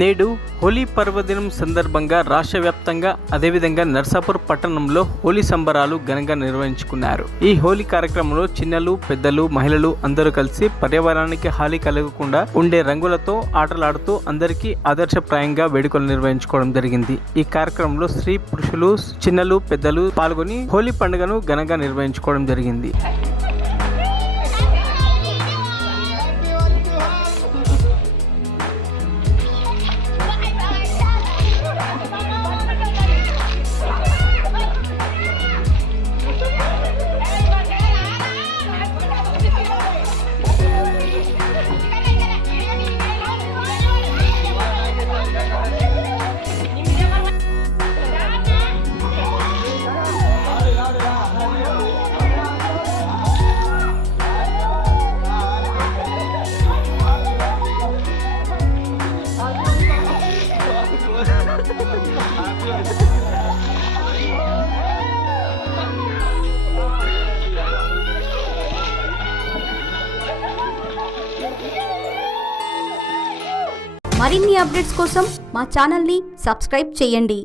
నేడు హోలీ పర్వదినం సందర్భంగా రాష్ట్ర వ్యాప్తంగా అదేవిధంగా నర్సాపూర్ పట్టణంలో హోలీ సంబరాలు ఘనంగా నిర్వహించుకున్నారు. ఈ హోలీ కార్యక్రమంలో చిన్నలు, పెద్దలు, మహిళలు అందరూ కలిసి పర్యావరణానికి హాని కలగకుండా ఉండే రంగులతో ఆటలాడుతూ అందరికీ ఆదర్శప్రాయంగా వేడుకలు నిర్వహించుకోవడం జరిగింది. ఈ కార్యక్రమంలో స్త్రీ, పురుషులు, చిన్నలు, పెద్దలు పాల్గొని హోలీ పండుగను ఘనంగా నిర్వహించుకోవడం జరిగింది. మరిన్ని అప్డేట్స్ కోసం మా ఛానల్ని సబ్స్క్రైబ్ చేయండి.